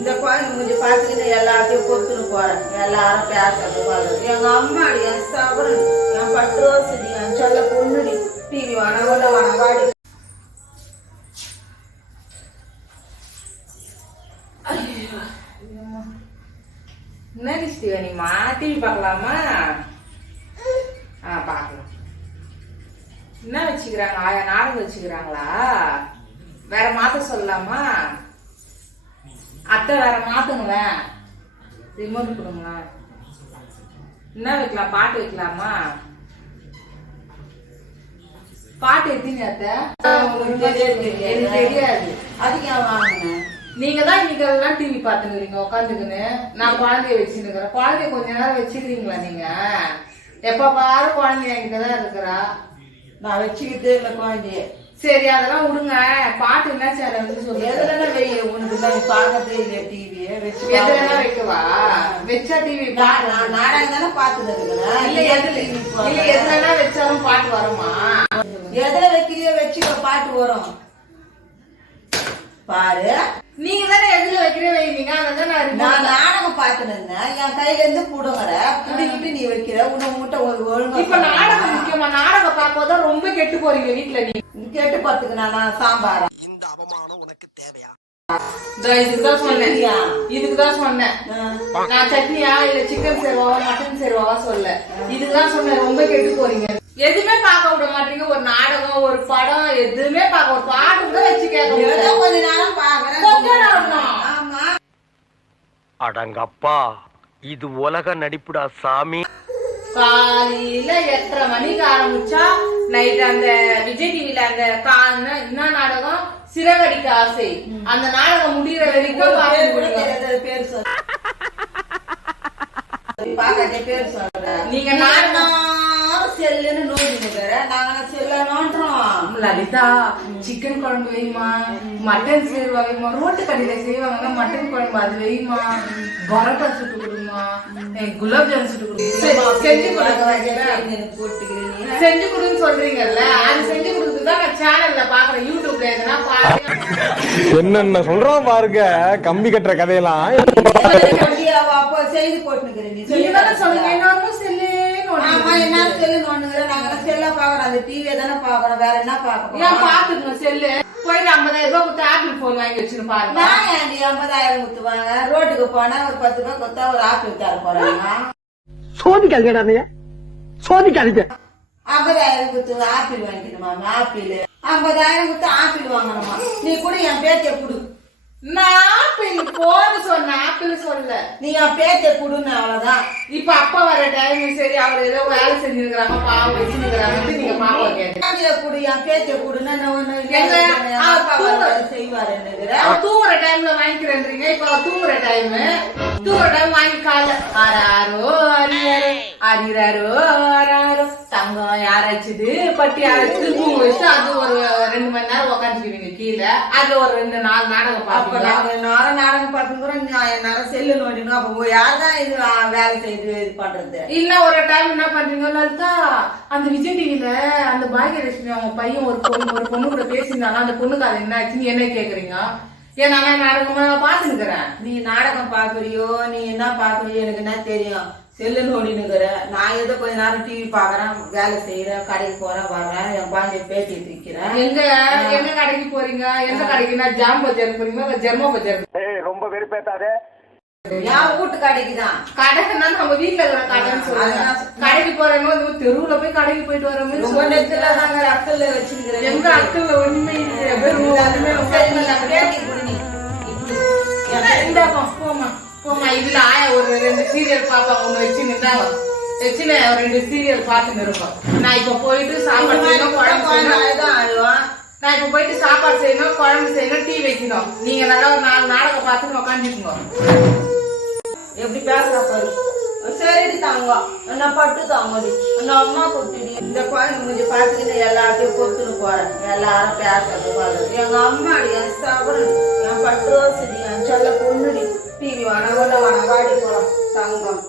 இந்த குழந்தை முடிஞ்சு பார்த்துக்கிட்டு எல்லாத்தையும் பொறுத்துன்னு போறேன். எல்லாரும் பேசுறது பாக்குறது எங்க அம்மாடி என் சவரன் என் பட்டு ரோசடி என் சொல்ல பொண்ணுடி டிவி வனவுள்ள உள்ள வேணா என்ன ஸ்ரீவனிமா டிவி பார்க்கலாமா? ஆ பார்க்கலாம். என்ன வச்சுக்கிறாங்க? ஆயா நாடகம் வச்சுக்கிறாங்களா? வேற மாத்த சொல்லலாமா? அத்தை வேற மாத்துங்களேன் ரிமோட் கொடுங்களேன் என்ன வைக்கலாம்? பாட்டு வைக்கலாமா? பாட்டு எத்தீங்க அத்தை? தெரியாது. எனக்கு தெரியாது. அதுக்கு ஏன் வாங்கினேன் நீங்க தான் இன்னைக்கு எல்லாம் டிவி பாத்துக்கிறீங்க உட்காந்துக்கின்னு நான் குழந்தைய வச்சுருக்கிறேன் குழந்தைய கொஞ்ச நேரம் வச்சுக்கிறீங்களா நீங்க? எப்ப பாரு குழந்தைய என்கிட்ட தான் இருக்கிறா. நான் வச்சுக்கிட்டே இல்லை குழந்தைய. சரி அதெல்லாம் விடுங்க பாட்டு என்ன சேனல் வந்து சொல்லுங்க. எதுலன்னா வெய்ய உனக்கு தான் நீ பார்க்கறதே இல்லையா டிவியை வச்சு. வைக்கவா? வச்சா டிவி நான் நான் நாடகம் தானே பார்த்துட்டு இருக்கிறேன். இல்ல எதுல இல்ல வச்சாலும் பாட்டு வருமா? எதுல வைக்கிறியோ வச்சுக்கோ பாட்டு வரும். பாரு. நீங்க தானே எதுல வைக்கிறே வைங்க அதான் நான் நான் நாடகம் பார்த்துட்டு இருந்தேன். என் கையில இருந்து புடுங்குற புடிங்கிட்டு நீ வைக்கிற. உன்னை முட்டை ஒரு ஒழுங்கா இப்ப பார்ப்போதான் ரொம்ப கெட்டு போறீங்க வீட்டுல நீ. நீ கேட்டு பார்த்துக்கு நான் சாம்பாரா? இந்த அவமானம் உனக்கு தேவையா? இதோ இதுக்குதான் சொன்னேன். இதுக்குதான் சொன்னேன். நான் சட்னியா இல்ல சிக்கன் சேர்வாவா மட்டன் சேர்வாவா சொல்ல இதுதான் சொன்னேன் ரொம்ப கெட்டு போறீங்க. எதுவுமே பார்க்க விட மாட்டீங்க. ஒரு நாடகம் ஒரு படம் எதுவுமே பார்க்க ஒரு பாட்டு கூட வச்சு கேட்க ஏதோ முடியாது கொஞ்ச நேரம் பாக்குறேன். கொஞ்ச நேரமா? ஆமா. அடங்கப்பா. இது உலக நடிப்புடா சாமி. காலையில எட்டரை மணிக்கு ஆரம்பிச்சா நைட் அந்த விஜய் டிவில அந்த என்ன- நாடகம்? சிறகடிக்க ஆசை. அந்த நாடகம் முடிகிற வரைக்கும் பேர் பார்த்துட்டு கூட இருக்கீங்க. தெரியாத பேர் சொல்லு பாக்காதே பேர் சொல்றேன் நீங்க நாடகம் நானும் செல்லுன்னு நோண்டி நிக்கிற நாங்க செல்ல நோண்டுறோம் லலிதா சிக்கன் குழம்பு வைமா மட்டன் செய்வா வைமா ரோட்டு கடையில செய்வாங்க மட்டன் குழம்பு அது வைமா பரோட்டா சுட்டு கொடுமா? குலாப் ஜாமுன் சுட்டு கொடுமா? செஞ்சு கொடுங்க செஞ்சு கொடுன்னு சொல்றீங்கல்ல அது செஞ்சு கொடுத்து தான் நான் சேனல்ல பாக்குறேன் யூடியூப்ல எதுனா பாருங்க. என்னென்ன சொல்றான் பாருங்க கம்பி கட்டுற கதையெல்லாம். செய்து போட்டுக்கிறேன் நீ நீங்க தானே சொல்லுங்க செல்லு நோண்டுங்கிற நாங்க செல்ல பாக்குறோம் அந்த டிவியை தானே பாக்குறோம் வேற என்ன பாக்க ஏன் பாத்துக்கங்க செல்லு. போயிட்டு ஐம்பதாயிரம் ரூபாய் கொடுத்து ஆப்பிள் போன் வாங்கி வச்சுன்னு பாருங்க. நான் ஏன்டி ஐம்பதாயிரம் குத்துவாங்க? ரோட்டுக்கு போனா ஒரு பத்து ரூபாய் கொடுத்தா ஒரு ஆப்பிள் தர போறாங்க சோதிக்காதீங்கடா சோதிக்காதீங்க. ஐம்பதாயிரம் கொடுத்து ஆப்பிள் வாங்கிக்கணுமா? ஆப்பிள். ஐம்பதாயிரம் கொடுத்து ஆப்பிள் வாங்கணுமா? நீ கூட என் பேத்திய குடு. நான் ஆப்பிள் போன்னு சொன்ன ஆப்பிள் சொல்ல நீ என் பேத்திய குடுன்னு அவ்வளவுதான். இப்ப அப்பா வர டைம் சரி அவர் ஏதோ வேலை செஞ்சிருக்கிறாங்க பாவம் வச்சுருக்கிறாங்க நீங்க பாவம் கேட்டு குடு என் பேத்திய குடுன்னா செய்வாரு தூங்குற டைம்ல வாங்கிக்கிறேன்றீங்க இப்ப தூங்குற டைம் தூங்குற டைம் வாங்கி கால. ஆறாரோ தங்கம் யாராச்சுது பட்டி யாராச்சுது தூங்க வச்சு அது ஒரு ரெண்டு மணி நேரம் உக்காந்துக்குவீங்க கீழே. அதுல ஒரு ரெண்டு நாலு நாடகம் அப்ப பாப்பீங்க நாங்க நேரம் நாடகம் பார்த்துக்கிறோம் நேரம் செல்லு நோண்டினோம் அப்ப யார் தான் இது ஆ, வேலை செய்து இது பண்றது? இல்ல ஒரு டைம் என்ன பண்றீங்க லலிதா? அந்த விஜய் டிவில அந்த பாகியலட்சுமி அவங்க பையன் ஒரு பொண்ணு ஒரு பொண்ணு கூட பேசியிருந்தாங்க அந்த பொண்ணுக்கு அது என்ன ஆச்சுன்னு என்ன கேக்குறீங்க? ஏன் நான் நாடகமா பாத்துக்கிறேன் நீ நாடகம் பாக்குறியோ நீ என்ன பாக்குறியோ எனக்கு என்ன தெரியும். செல்லு நோண்டினுக்கிற நான் ஏதோ கொஞ்ச நேரம் டிவி பாக்குறேன் வேலை செய்யறேன் கடைக்கு போறேன் வர்றேன் என் குழந்தைய பேட்டி திக்கிறேன் எங்க எங்க கடைக்கு போறீங்க? எந்த கடைக்குன்னா ஜாம் பஜார் போறீங்களா? இல்ல ஜெர்மா பஜார் ரொம்ப வெறுப்பேத்தாதே. என் வீட்டு கடைக்கு தான். கடைன்னா நம்ம வீட்டுல இருக்கிற கடைன்னு அதுதான். கடைக்கு போறவங்க தெருவுல போய் கடைக்கு போயிட்டு வர மாதிரி ரொம்ப. நெத்துல அக்கல்ல வச்சுக்கிறேன் எங்க அக்கல்ல ஒண்ணுமே ஒண்ணுமே இதுல ஆயா ஒரு ரெண்டு சீரியல் பாப்பாங்க ஒண்ணு வச்சு நின்றாங்க வச்சுன்னு ரெண்டு சீரியல் பார்த்துன்னு இருக்கோம் நான் இப்ப போயிட்டு சாப்பாடு செய்யணும் குழம்பு செய்யணும். நான் இப்ப போயிட்டு சாப்பாடு செய்யணும் குழம்பு செய்யணும் டீ வைக்கணும். நீங்க நல்லா ஒரு நாலு நாடகம் பார்த்துட்டு உட்காந்துக்குங்க எப்படி பேசுறா பாரு. சரிடி தாங்க. நான் பட்டு தாங்கடி. நான் அம்மா கொடுத்துடி இந்த குழந்தை முடிஞ்சு பார்த்துக்கிட்டு எல்லாத்தையும் பொறுத்துன்னு போறேன். எல்லாரும் பேசுறது எங்க அம்மாடி என் சவரன் என் பட்டு ரோசடி என் சொல்ல பொண்ணுடி. டிவி வேணா உள்ள வேணா தங்கம்